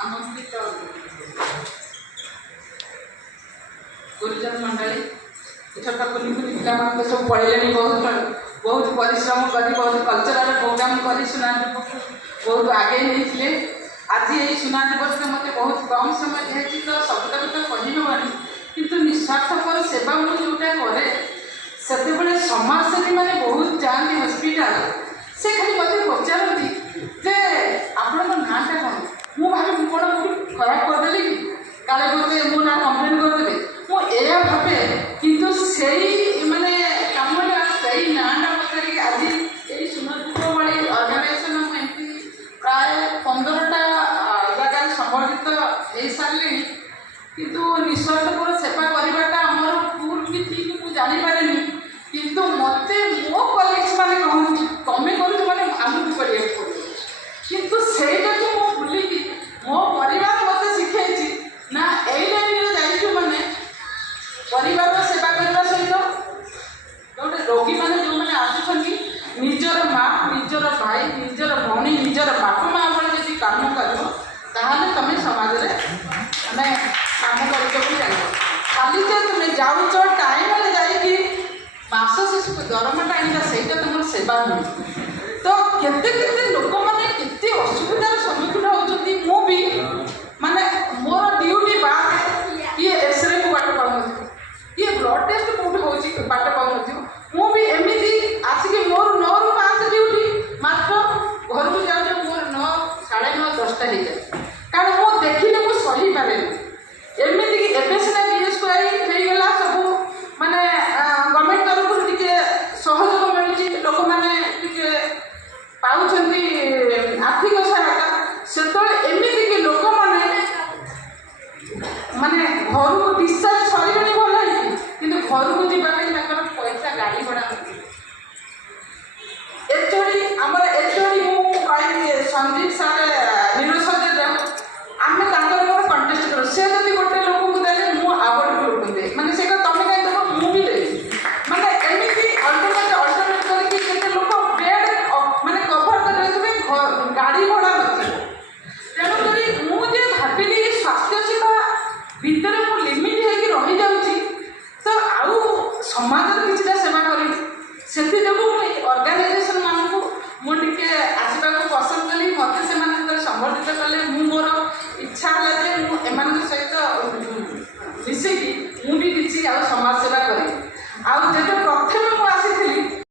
आमंत्रित गुरुजन मंडली छोटा कुनी कुनी पिला सब पढ़े बहुत बहुत परिश्रम कर बहुत कल्चरल प्रोग्राम कर सुना बहुत आगे नहीं आज ये सुना दिवस में मत बहुत कम समय दिखाई तो सबटा तो कहनी किंतु निस्वार्थपर सेवा मुझे जोटा कै से समाजसेवी मैंने बहुत जाती हस्पिटाल से खाली मत पचारती जे आपण नाटा कौन मुझे भावे कौन खराब करदेली कि काले बोलते मो ना कम्प्लेन करदे मुझे भावे किंतु से माने कमटा से नाटा पचार आज ये सुनदीप भाई अर्गानाइजेशन मुझे प्राय 15टा जगह संगठित हो सारे किंतु निस्वार्थपर सेवा करवाटा आमर भूल कि ठीक मुझे जापारे किंतु मत मो कलिग्स मैंने कहूँ तमें कर मैंने आमको करा किंतु सेटा को मो भूलिकी मो परिवार मत शिखाई ना यही लाइन जाइए मैंने परिवार सेवा करने सहित गोटे रोगी मैंने जो मैंने आसुँच निजर माँ निजर भाई निजर भौणी निजर बापा माँ भाई जब काम कर तुम समाज में आम काम कर खाली जे तुम जाऊच टाइम जाकि मास शेष दरमाटा आना से तुम सेवा नुह तो केते लोक मैंने असुविधार सम्मुखीन होती मुझे माने मोर ड्यूटी बाद किए एक्सरे को बाट पाऊन किए ब्लड टेस्ट कौट हो बाट पाऊन मुझे एमती आसिक मोर 9 ରୁ 5 ड्यूटी मात्र घर को जाऊँ मोर 9 साढ़े 9 10टा हो जाए कारण मुझे देखने को सही पारे एमती कि एवं सीना बीएसवाई सब माने गवर्नमेंट तरफ टे सहयोग मिलूँ लोक मैंने पाँच आर्थिक सहायता से एमती कि लोक मैंने घर को डिस्चार्ज सर भल कि घर को जावाई पैसा गाड़ी भड़ा एचओडी आमर एचओडी मुझे संदीप सारे निरसंजय आम मोर कंटेस्ट कर से जब गोटे लोक को देखे मुझे आगे लोक दे मैंने से तुम कहीं देव मुझे देवी मैंने एमती अल्टरनेट करके लोक बेड मैंने कभर कर गाड़ी भड़ा नहीं तेणुक मुझे भाविली स्वास्थ्य सेवा भितर मुझे लिमिट होगी रही जाऊँगी तो आउ समाज किसी सेवा करी से ऑर्गेनाइजेशन मानू मुझे आसवाक पसंद कली मत से संगठित कले